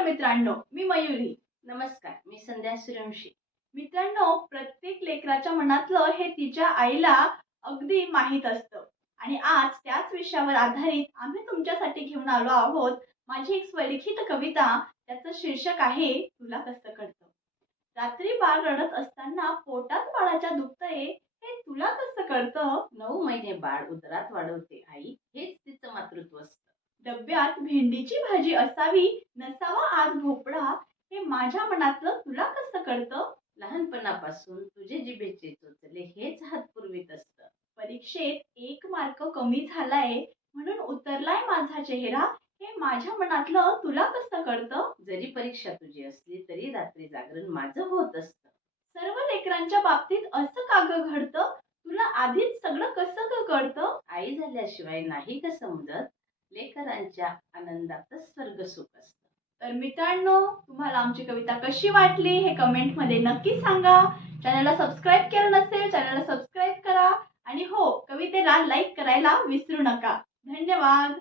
मित्रांनो मी मयुरी. नमस्कार मी संध्या सूर्यवंशी मित्रांनो प्रत्येक लेकराच्या मनातलं हे तिच्या आईला अगदी माहीत असतं. आणि आज त्याच विषयावर आधारित आम्ही तुमच्यासाठी घेऊन आलो आहोत माझी एक स्वलिखित कविता. त्याचं शीर्षक आहे तुला कसं कळतं? रात्री बाळ रडत असताना पोटात बाळाच्या दुखतये. हे तुला कसं कळतं? नऊ महिने बाळ उदरात वाढवते आई. हेच तिचं मातृत्व असतं. डब्यात भेंडीची भाजी असावी नसावा आज भोपळा हे माझ्या मनातलं तुला कसं कळतं? लहानपणापासून तुझे जिभेचे चोचले हेच हात पुरवीत असतं. परीक्षेत एक मार्क कमी झालाय म्हणून उतरलाय माझा चेहरा. हे माझ्या मनातलं तुला कसं कळतं? जरी परीक्षा तुझी असली तरी रात्री जागरण माझं होत असतं. सर्व लेकरांच्या बाबतीत असं का ग घडतं? तुला आधीच सगळं कसं ग कळतं? आई झाल्याशिवाय नाही का समजत लेकरांच्या आनंदातच स्वर्ग सुख असतं. तर मित्रांनो तुम्हाला आमची कविता कशी वाटली हे कमेंटमध्ये नक्की सांगा. चॅनलला सबस्क्राईब केलं नसेल चॅनलला सबस्क्राईब करा. आणि हो कवितेला लाईक करायला विसरू नका. धन्यवाद!